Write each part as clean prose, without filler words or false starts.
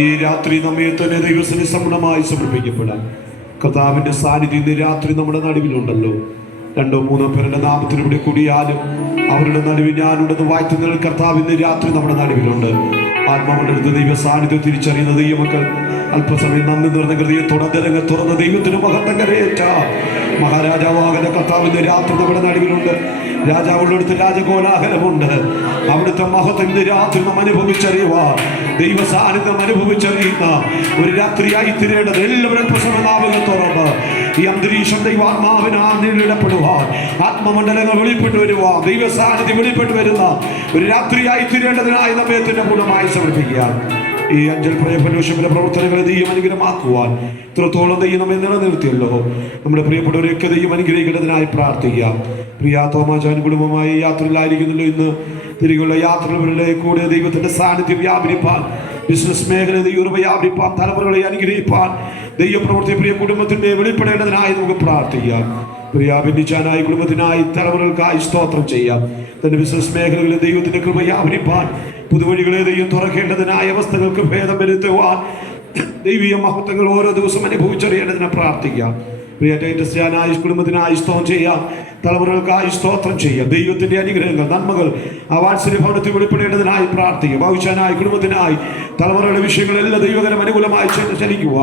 ഈ രാത്രി നമ്മെ തന്നെ ദൈവത്തിന് സമൃദ്ധമായി സമർപ്പിക്കപ്പെടാം. കർത്താവിന്റെ സാന്നിധ്യം ഇന്ന് രാത്രി നമ്മുടെ നടുവിലുണ്ടല്ലോ. 2-3 പേരുടെ നാമത്തിൽ ഇവിടെ കൂടിയാലും അവരുടെ നടുവിൽ ഞാനുണ്ടെന്ന് വാഴ്ത്തുന്ന കർത്താവ് ഇന്ന് രാത്രി നമ്മുടെ നടുവിലുണ്ട്. ആത്മാവെടുത്ത് ദൈവ സാന്നിധ്യം തിരിച്ചറിയുന്ന ദൈവമക്കൾ അല്പസമയം നന്ദി നിറഞ്ഞ ഹൃദയത്തോടെ അന്തരംഗം തുറന്ന ദൈവത്തിന് മഹത്വം കരയേറ്റ മഹാരാജാവാകുന്ന കർത്താവ് ഇന്ന് രാത്രി നമ്മുടെ നടുവിലുണ്ട്. രാജാവുള്ളടുത്ത് രാജകോലാഹലമുണ്ട്. അവിടുത്തെ മഹത്വം ഇന്ന് രാത്രി നാം അനുഭവിച്ചറിയുക. ദൈവ സാന്നിധ്യം അനുഭവിച്ചറിയുന്ന ഒരു രാത്രിയായി തീരേണ്ടത് എല്ലാവരും പ്രസവനാമങ്ങൾ തുറന്ന് ഈ അന്തരീക്ഷം ദൈവാത്മാവിനാളിടപ്പെടുവാൻ, ആത്മമണ്ഡലങ്ങൾ വെളിപ്പെട്ടു വരുവാൻ, ദൈവ സാന്നിധ്യം വെളിപ്പെട്ടു വരുന്ന ഒരു രാത്രിയായി തീരേണ്ടതിനായി നമ്മയത്തിന്റെ പൂർണ്ണമായി സമർപ്പിക്കുക. ഈ അഞ്ചൽ പ്രയഫലോഷമിലെ പ്രവർത്തനങ്ങളെ ദൈവം അനുഗ്രഹമാക്കുവാൻ ഇത്രത്തോളം ദൈവം നമ്മെ നിലനിർത്തിയല്ലോ. നമ്മുടെ പ്രിയപ്പെട്ടവരെയൊക്കെ ദൈവം അനുഗ്രഹിക്കുന്നതിനായി പ്രാർത്ഥിക്കാം. പ്രിയ തോമാചാൻ കുടുംബമായി യാത്രയിലായിരിക്കുന്നല്ലോ. ഇന്ന് തിരികെയുള്ള യാത്രകളുടെ കൂടെ ദൈവത്തിന്റെ സാന്നിധ്യം വ്യാപരിപ്പാൻ, ബിസിനസ് മേഖല ദൈവം വ്യാപരിപ്പാൻ, തലമുറകളെ അനുഗ്രഹിപ്പാൻ ദൈവപ്രവൃത്തി പ്രിയ കുടുംബത്തിന്റെ വെളിപ്പെടേണ്ടതിനായി നമുക്ക് പ്രാർത്ഥിക്കാം. പ്രിയ ഭിന്നിച്ചാനായി കുടുംബത്തിനായി തലമുറകൾക്കായി സ്തോത്രം ചെയ്യാം. തന്റെ ബിസിനസ് മേഖലകളിൽ ദൈവത്തിന്റെ കൃപ വ്യാപരിപ്പാൻ, പുതുവഴികളെ ദൈവം തുറക്കേണ്ടതിനായ അവസ്ഥകൾക്ക് ഭേദം വരുത്തുവാൻ, ദൈവീയ മഹത്വങ്ങൾ ഓരോ ദിവസം അനുഭവിച്ചറിയേണ്ടതിനെ പ്രാർത്ഥിക്കാം. പ്രിയ ടൈറ്റസ്യാനായി കുടുംബത്തിനായി സ്തോത്രം ചെയ്യാം. തലമുറകൾക്കായി സ്തോത്രം ചെയ്യാം. ദൈവത്തിന്റെ അനുഗ്രഹങ്ങൾ, നന്മകൾ ആ വാത്സല്യ ഭവനത്തിൽ വെളിപ്പെടേണ്ടതിനായി പ്രാർത്ഥിക്കുക. ഭവിഷ്യനായി കുടുംബത്തിനായി തലമുറകളുടെ വിഷയങ്ങളെല്ലാം ദൈവകരം അനുകൂലമായി ചലിക്കുക.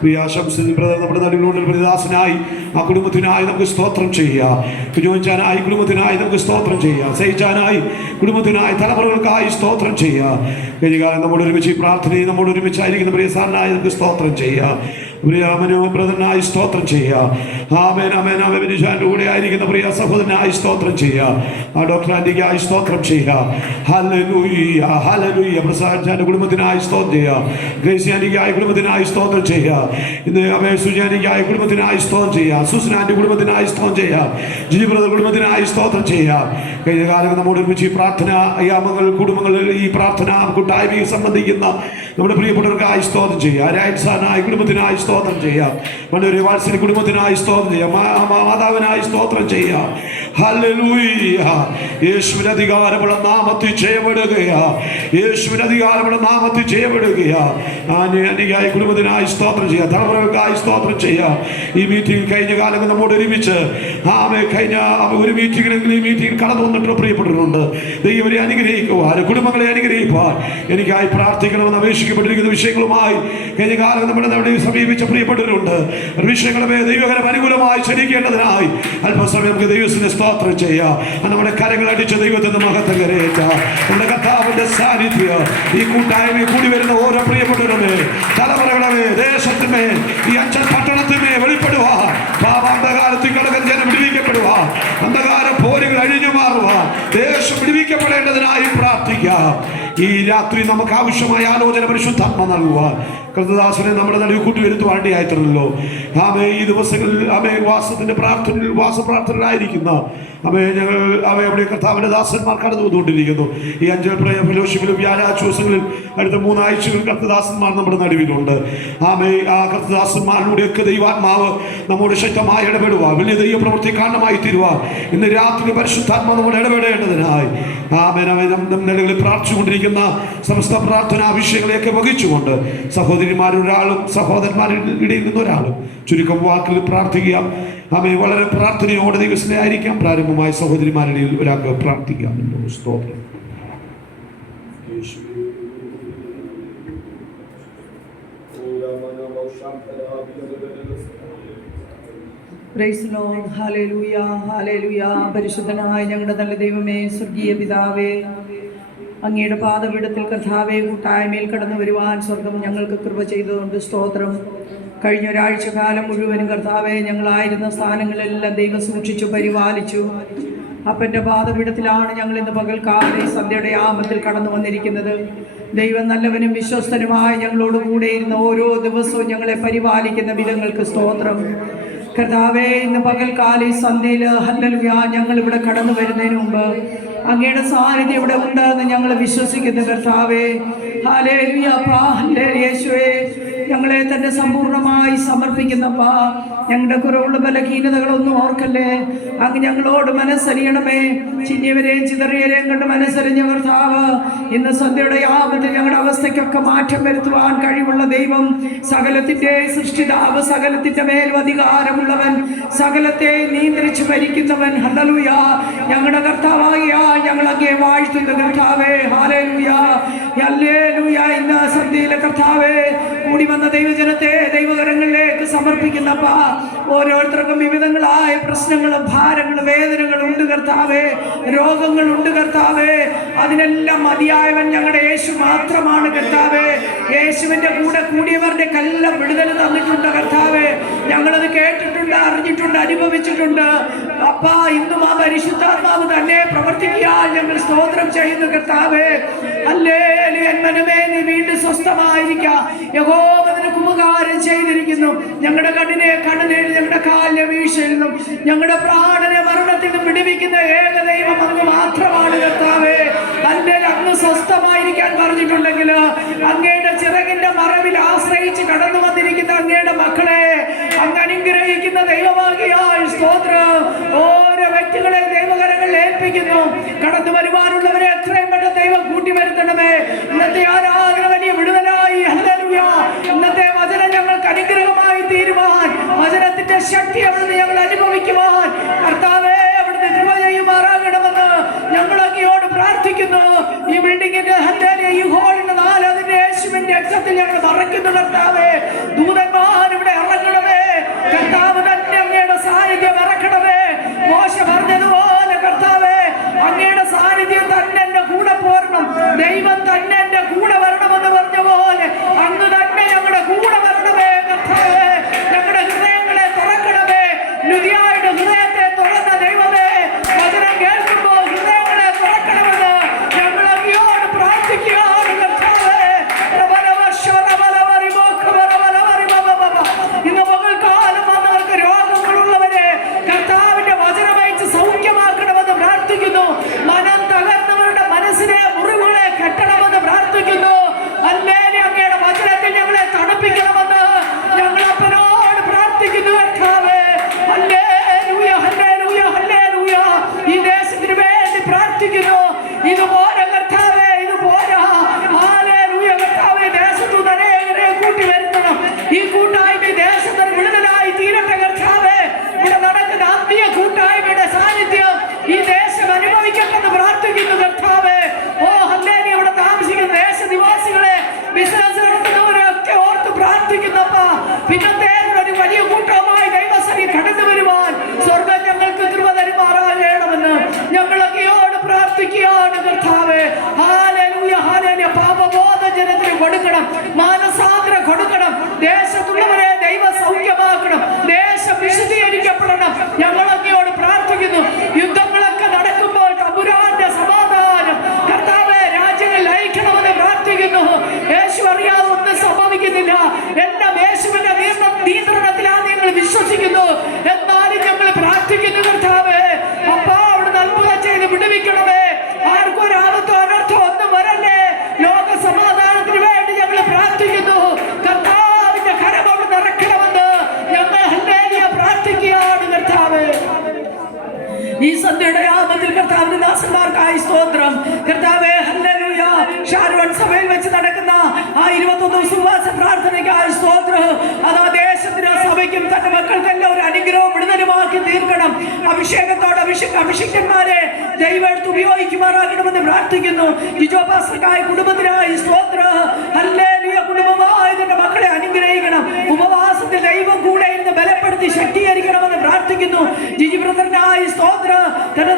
പ്രിയ ശംസൻ ബ്രദർ നമ്മുടെ നടുവിലുള്ള പ്രതിദാസനായി ആ കുടുംബത്തിനായി നമുക്ക് സ്തോത്രം ചെയ്യാം. കുഞ്ഞോച്ചാനായി കുടുംബത്തിനായി നമുക്ക് സ്തോത്രം ചെയ്യാം. സഹിച്ചാനായി കുടുംബത്തിനായി തലമുറകൾക്കായി സ്തോത്രം ചെയ്യാം. കഴിഞ്ഞകാലം നമ്മോട് ഒരുമിച്ച് ഈ പ്രാർത്ഥനയും നമ്മോട് ഒരുമിച്ചായിരിക്കുന്ന പ്രിയ സാറിനായി നമുക്ക് സ്തോത്രം ചെയ്യാം. ബ്രദറിനായി സ്തോത്രം ചെയ്യാം. കൂടെ ആയിരിക്കുന്ന പ്രിയ സഹോദരനായി സ്തോത്രം ചെയ്യാം. ആ ഡോക്ടർ ആന്റിക്കായി സ്തോത്രം ചെയ്യാം. Hallelujah hallelujah. പ്രസാദ് കുടുംബത്തിനായി സ്തോത്രം ചെയ്യാം. ഗ്രേസി ആന്റിക്കായി കുടുംബത്തിനായി സ്തോത്രം ചെയ്യാം. ഇന്ന് സുജാനിക്കായി കുടുംബത്തിനായി സ്തോത്രം ചെയ്യാം. സുസ്നാന്റെ കുടുംബത്തിനായി സ്തോത്രം ചെയ്യാം. ജിജി ബ്രദർ കുടുംബത്തിനായി സ്തോത്രം ചെയ്യാം. കഴിഞ്ഞ കാലം നമ്മോട് ഒരുമിച്ച് ഈ പ്രാർത്ഥന യാമങ്ങൾ കുടുംബങ്ങളിൽ ഈ പ്രാർത്ഥന കൂട്ടായ്മയെ സംബന്ധിക്കുന്ന നമ്മുടെ പ്രിയപ്പെട്ടവർക്കായി സ്തോത്രം ചെയ്യാം. രാജസാനായി കുടുംബത്തിനായി സ്തോത്രം ചെയ്യാം. മണ്ണൂരി വാത്സല്യ കുടുംബത്തിനായി സ്തോത്രം ചെയ്യാം. മാതാവിനായി സ്തോത്രം ചെയ്യാം. ഹല്ലേലൂയ. യേശുവിന്റെ അധികാരമുള്ള നാമത്തിൽ ചെയ്യപ്പെടുകയാ. യേശുവിന്റെ അധികാരമുള്ള നാമത്തിൽ ചെയ്യപ്പെടുകയാ. അനുയായി കുടുംബത്തിനായി സ്തോത്രം ചെയ്യാം. തലമുറകൾക്കായി സ്തോത്രം ചെയ്യാം. ഈ മീറ്റിംഗ് കഴിഞ്ഞ കാലങ്ങൾ നമ്മോട് ഒരുമിച്ച് കഴിഞ്ഞ ഒരു മീറ്റിംഗിലെങ്കിലും ഈ മീറ്റിംഗ് കടന്നു വന്നിട്ട് പ്രിയപ്പെട്ടിട്ടുണ്ട്. ദൈവരെ അനുഗ്രഹിക്കുവാൻ, കുടുംബങ്ങളെ അനുഗ്രഹിക്കുവാൻ എനിക്കായി പ്രാർത്ഥിക്കണമെന്ന് അപേക്ഷിക്കപ്പെട്ടിരിക്കുന്ന വിഷയങ്ങളുമായി കഴിഞ്ഞ കാലം നമ്മുടെ സമീപിച്ച പ്രിയപ്പെട്ടവരുണ്ട്. വിഷയങ്ങളെ ദൈവകരം അനുകൂലമായി ചലിക്കേണ്ടതിനായി അല്പസമയം നമുക്ക് ദൈവത്തിന് സ്തോത്രം ചെയ്യാം. നമ്മുടെ കരങ്ങൾ അടിച്ച ദൈവത്തിന്റെ മഹത്വം കരയേറ്റ നമ്മുടെ കർത്താവിന്റെ സാന്നിധ്യം ഈ കൂട്ടായ്മയിൽ കൂടി വരുന്ന ഓരോ പ്രിയപ്പെട്ടവരുമേ, തലമുറകളുമേ, ദേശത്തുമേ, ഈ അഞ്ചൽ പട്ടണത്തുമേ വെളിപ്പെടുവാൻ, പാപാന്തകാലത്തിൽ കിടക്കുന്ന ജനം വിടുവിക്കപ്പെടുവാൻ, അന്ധകാര പോരുകൾ അഴിഞ്ഞു മാറുവാൻ, ദേശം വിടുവിക്കപ്പെടേണ്ടതിനായി പ്രാർത്ഥിക്കാം. ഈ രാത്രി നമുക്ക് ആവശ്യമായ ആലോചന പരിശുദ്ധാത്മ നൽകുവാൻ കർത്തദാസനെ നമ്മുടെ നടുവിൽ കൂട്ടിവരുത്തുവാണ്ടിയായിത്തല്ലോ. ഈ ദിവസങ്ങളിൽ വാസത്തിന്റെ പ്രാർത്ഥനയിൽ വാസപ്രാർത്ഥനയിലായിരിക്കുന്ന ഞങ്ങൾ അവിടെ കർത്താവിന്റെ ദാസന്മാർ കടന്നു വന്നുകൊണ്ടിരിക്കുന്നു. ഈ അഞ്ചൽ പ്രയ ഫെലോഷിപ്പിലും വ്യാഴാഴ്ച ദിവസങ്ങളിൽ അടുത്ത 3 ആഴ്ചകൾ കർത്തദാസന്മാർ നമ്മുടെ നടുവിലുണ്ട്. ആ കർത്തദാസന്മാരിലൂടെയൊക്കെ ദൈവാത്മാവ് നമ്മോട് ശക്തമായി ഇടപെടുവാൻ, വലിയ ദൈവ പ്രവൃത്തി കാരണമായി തീരുവാൻ ഇന്ന് രാത്രി പരിശുദ്ധാത്മ നമ്മോട് ഇടപെടേണ്ടതിനായി നിലകളിൽ പ്രാർത്ഥിച്ചുകൊണ്ടിരിക്കുന്ന സമസ്ത പ്രാർത്ഥനാ വിഷയങ്ങളെയൊക്കെ വഹിച്ചുകൊണ്ട് സഹോദരിമാരൊരാളും സഹോദരന്മാരുടെ ഇടയിൽ നിന്നൊരാളും ചുരുക്കം വാക്കിൽ പ്രാർത്ഥിക്കാം. വളരെ പ്രാർത്ഥനയോടെ ദൈവസ്നേഹായിരിക്കാം. പ്രാരംഭമായ സഹോദരിമാരുടെ ഒരാൾക്ക് പ്രാർത്ഥിക്കാം. സ്തോത്രം. Praise lord. Hallelujah hallelujah. പരിശുദ്ധനായ ഞങ്ങളുടെ നല്ല ദൈവമേ, സ്വർഗീയ പിതാവേ, അങ്ങയുടെ പാദപീഠത്തിൽ കർത്താവേ കൂട്ടായ്മയിൽ കടന്നു വരുവാൻ സ്വർഗം ഞങ്ങൾക്ക് കൃപ ചെയ്തുകൊണ്ട് സ്തോത്രം. കഴിഞ്ഞ ഒരാഴ്ച കാലം മുഴുവനും കർത്താവേ ഞങ്ങളായിരുന്ന സ്ഥാനങ്ങളെല്ലാം ദൈവം സൂക്ഷിച്ചു പരിപാലിച്ചു. അപ്പൻ്റെ പാദപീഠത്തിലാണ് ഞങ്ങൾ ഇന്ന് പകൽക്കാലം സന്ധ്യയുടെ യാമത്തിൽ കടന്നു വന്നിരിക്കുന്നത്. ദൈവം നല്ലവനും വിശ്വസ്തനുമായി ഞങ്ങളോട് കൂടെ ഇരുന്ന് ഓരോ ദിവസവും ഞങ്ങളെ പരിപാലിക്കുന്ന വിധങ്ങൾക്ക് സ്തോത്രം. കർത്താവേ, ഇന്ന് പകൽക്കാലം സന്ധ്യയിൽ ഹല്ലേലൂയ ഞങ്ങൾ ഇവിടെ കടന്നു വരുന്നതിന് മുമ്പ് അങ്ങയുടെ സാന്നിധ്യം ഇവിടെ ഉണ്ടെന്ന് ഞങ്ങൾ വിശ്വസിക്കുന്നു. കർത്താവേ ഹല്ലേലൂയ. യേശുവേ, ഞങ്ങളെ തന്നെ സമ്പൂർണ്ണമായി സമർപ്പിക്കുന്നപ്പാ. ഞങ്ങളുടെ കുറവുള്ള ബലഹീനതകളൊന്നും ഓർക്കല്ലേ. അങ്ങ് ഞങ്ങളോട് മനസ്സറിയണമേ. ചിന്നിയവരെയും ചിതറിയവരെയും കണ്ട് മനസ്സറിഞ്ഞ കർത്താവ്, ഇന്ന് സന്ധ്യയുടെ യാമത്തിൽ ഞങ്ങളുടെ അവസ്ഥയ്ക്കൊക്കെ മാറ്റം വരുത്തുവാൻ കഴിവുള്ള ദൈവം, സകലത്തിന്റെ സൃഷ്ടിതാവ്, സകലത്തിന്റെ മേൽ അധികാരമുള്ളവൻ, സകലത്തെ നിയന്ത്രിച്ച് ഭരിക്കുന്നവൻ. ഹല്ലേലൂയ. ഞങ്ങളുടെ കർത്താവാകിയാൽ ഞങ്ങൾ അങ്ങേ വാഴ്ത്തുന്ന കർത്താവേ. Hallelujah, hallelujah. ഇന്ന് സന്ധ്യയിലെ കർത്താവേ, കൂടി വന്ന ദൈവജനത്തെ ദൈവകരങ്ങളിലേക്ക് സമർപ്പിക്കുന്നപ്പാ. ഓരോരുത്തർക്കും വിവിധങ്ങളായ പ്രശ്നങ്ങളും ഭാരങ്ങളും വേദനകളും ഉണ്ട് കർത്താവേ, രോഗങ്ങളുണ്ട് കർത്താവേ. അതിനെല്ലാം മതിയായവൻ ഞങ്ങളുടെ യേശു മാത്രമാണ് കർത്താവേ. യേശുവിന്റെ കൂടെ കൂടിയവരുടെ കല്ലാം വിടുതൽ തന്നിട്ടുണ്ട് കർത്താവേ. ഞങ്ങളത് കേട്ടിട്ടുണ്ട്, അറിഞ്ഞിട്ടുണ്ട്, അനുഭവിച്ചിട്ടുണ്ട് അപ്പാ. ഇന്നും ആ പരിശുദ്ധാത്മാവ് തന്നെ പ്രവർത്തിക്കാൻ ഞങ്ങൾ സ്തോത്രം ചെയ്യുന്നു കർത്താവേ. ഹല്ലേലൂയ. മനമേ, നീ വീണ്ടും സ്വസ്ഥമായിരിക്കാം. യഹോവ നിനക്ക് ഉപകാരം ചെയ്തിരിക്കുന്നു. ഞങ്ങളുടെ കണ്ണിനെ കണ്ണുനീർ, ഞങ്ങളുടെ കാലിനെ വീഴ്ചയിൽ നിന്നും ഞങ്ങളുടെ പ്രാണനെ മരണത്തിൽ നിന്നും വിടുവിക്കുന്ന ഏക ദൈവം അങ്ങ് മാത്രമാണ് കർത്താവേ. ഹല്ലേലൂയ. അങ്ങ് സ്വസ്ഥമായിരിക്കാൻ പറഞ്ഞിട്ടുണ്ടെങ്കിൽ അങ്ങയുടെ ചിറകിന്റെ മറവിൽ ആശ്രയിച്ച് കടന്നു വന്നിരിക്കുന്ന അങ്ങയുടെ മക്കളെ അങ്ങ് അനുഗ്രഹിക്കുന്ന ദൈവമാകിയാൽ സ്തോത്രം. ഓരോ വ്യക്തികളെ ദൈവകരങ്ങളിൽ ഏൽപ്പിക്കുന്നു. കടന്നു വരുവാനുള്ളവരെ എത്രയും പെട്ടെന്ന് ദൈവം കൂട്ടി വരുത്തണമേ. ഇന്നത്തെ ആരാധന വലിയ വിടുതലായി. ഹല്ലേലൂയ. ഇന്നത്തെ വചനം ഞങ്ങൾക്ക് അനുഗ്രഹമായി തീരുവാൻ, വചനത്തിന്റെ ശക്തി അവിടുന്ന് ഞങ്ങൾ അനുഭവിക്കുവാൻ കർത്താവേ അവിടുന്ന് കൃപ ചെയ്യുമാറാകണമെന്ന് ഞങ്ങൾ അങ്ങയോട് പ്രാർത്ഥിക്കുന്നു. ഈ ബിൽഡിങ്ങിന്റെ ഹല്ലേലൂയ, ഈ ഹോളിന്റെ നാല് അതിന്റെ യേശുവിന്റെ രക്തത്തിൽ ഞങ്ങൾ മറയ്ക്കുന്നു കർത്താവേ. ദൂതന്മാർ ഇവിടെ ഇറങ്ങണമേ. കർത്താവ് തന്നെ അങ്ങയുടെ സാന്നിധ്യം ഇറക്കണമേ. മോശ പറഞ്ഞതുപോലെ കർത്താവേ, അങ്ങയുടെ സാന്നിധ്യം തന്നെ എന്റെ കൂടെ പോരണം. ദൈവം തന്നെ എന്റെ കൂടെ വരണമെന്ന് പറഞ്ഞ പോലെ അങ്ങ് തന്നെ ഞങ്ങളുടെ കൂടെ വരണമേ കർത്താവേ. ഞങ്ങളുടെ ഹൃദയങ്ങളെ തുറക്കണമേ. ലുദിയായുടെ ഹൃദയത്തെ തുറന്ന ദൈവമേ, വചനം കേൾക്കുമ്പോൾ ഹൃദയങ്ങളെ തുറക്കണമെന്ന് ഞങ്ങൾ അങ്ങയോട് പ്രാർത്ഥിക്കുകയാണ് കർത്താവേ. ഇന്ന് പകൽക്കാലം വന്നവർക്ക് രോഗങ്ങളുള്ളവരെ കർത്താവിന്റെ വചനമയച്ച് സൗഖ്യമാക്കണമെന്ന് പ്രാർത്ഥിക്കുന്നു. മനം തകർന്നവരുടെ മനസ്സിനെ മുറിവുകളെ കെട്ടണമെന്ന് പ്രാർത്ഥിക്കുന്നു. ഹല്ലേലൂയ. അങ്ങയുടെ വചനത്തിൽ ഞങ്ങളെ തണുപ്പിക്കണമെന്ന് ഞങ്ങൾ അപ്പനോട് പ്രാർത്ഥിക്കുന്നു കർത്താവേ. Hallelujah, hallelujah, hallelujah. ഈ ദേശത്തിന് വേണ്ടി പ്രാർത്ഥിക്കുന്നു. ഇതുപോലെ കർത്താവേ, ഇതുപോലെ ഹല്ലേലൂയ കർത്താവേ, ദേശത്തു അനേകരെ കൂട്ടി വരുത്തണം. ഈ കൂട്ടായ്മ ദേശത്തിന് വിടുതലായി തീരട്ടെ കർത്താവേ. ഇവിടെ നടക്കുന്ന ആത്മീയ കൂട്ടായ്മയുടെ സാന്നിധ്യം ഈ ദേശം അനുഭവിക്കട്ടെന്ന് പ്രാർത്ഥിക്കുന്നു കർത്താവേ. ഓ ഹല്ലേലൂയ. ഇവിടെ താമസിക്കുന്ന ദേശനിവാസികളെ, ബിസിനസ് നടത്തുന്നവരൊക്കെ ഓർത്ത് പ്രാർത്ഥിക്കുന്നപ്പാ. പിന്നത്തെ ഒരു വലിയ കൂട്ടമായി ദൈവസഭയിൽ കടന്നു വരുവാൻ സ്വർഗ്ഗം ഞങ്ങൾക്ക് കൃപ തരുമാറാകണമെന്ന് ഞങ്ങൾ അങ്ങയോട് പ്രാർത്ഥിക്കുകയാണ് കർത്താവേ. Hallelujah, hallelujah. പാപബോധജനത്തിന് കൊടുക്കണം, മാനസാന്തരം കൊടുക്കണം. ദേശത്തുള്ളവരെ ദൈവ സൗഖ്യമാക്കണം. ദേശം വിശുദ്ധീകരിക്കപ്പെടണം. ഞങ്ങൾ അങ്ങയോട് പ്രാർത്ഥിക്കുന്നു. യുദ്ധങ്ങളൊക്കെ നടക്കുമ്പോൾ തമ്പുരാന്റെ സമാധാനം കർത്താവേ രാജ്യങ്ങളിൽ അയക്കണമെന്ന് പ്രാർത്ഥിക്കുന്നു. യേശു അറിയാതെ ഒന്നും സംഭവിക്കുന്നില്ല. എല്ലാം യേശുവിന്റെ നിയന്ത്രണത്തിലാണെന്ന് ഞങ്ങൾ വിശ്വസിക്കുന്നു. എന്നാലും ഞങ്ങൾ പ്രാർത്ഥിക്കുന്നു കർത്താവേ. അപ്പാ അവിടുന്ന് അത്ഭുതം ചെയ്ത് വിടുവിക്കണമേ. ആർക്കും ഒരു ആപത്തോ അനർത്ഥോ ഒന്നും വരല്ലേ. ലോക സമാധാനത്തിന് വേണ്ടി ഞങ്ങൾ പ്രാർത്ഥിക്കുന്നു. കർത്താവിന്റെ കരം അവിടുന്ന് ഇറക്കണമെന്ന് ഞങ്ങൾ ഹല്ലേലൂയ പ്രാർത്ഥിക്കുകയാണ് കർത്താവേ. ഈ സന്ധ്യയുടെ യാമത്തിൽ കർത്താവിന്റെ ദാസന്മാർക്കായി സ്തോത്രം കർത്താവേ. ഹല്ലേലൂയ. ഷാരോൺ സഭയിൽ വെച്ച് നടക്കുന്ന ആ 21 ഉപവാസ പ്രാർത്ഥനയ്ക്കായി സ്തോത്രം. അത് ആ ദേശത്തിന്, സഭയ്ക്കും തന്റെ മക്കൾക്കെല്ലാം ഒരു അനുഗ്രഹവും വിടുതലുമാക്കി തീർക്കണം. അഭിഷേകത്തോടെ അഭിഷിക്തന്മാരെ ദൈവം എടുത്ത് ഉപയോഗിക്കുമാറാകണമെന്ന് പ്രാർത്ഥിക്കുന്നു. ജിജോ പാസ്റ്റർക്കായി കുടുംബത്തിനായി സ്തോത്രം. ഹല്ലേലൂയ. കുടുംബമായി തന്റെ മക്കളെ അനുഗ്രഹിക്കണം. ഉപവാസത്തിൽ ദൈവം കൂടെ ഇരുന്ന് ബലപ്പെടുത്തി ശക്തീകരിക്കണമെന്ന് പ്രാർത്ഥിക്കുന്നു. ജിജി ബ്രദറിനായി സ്തോത്രം. തന്റെ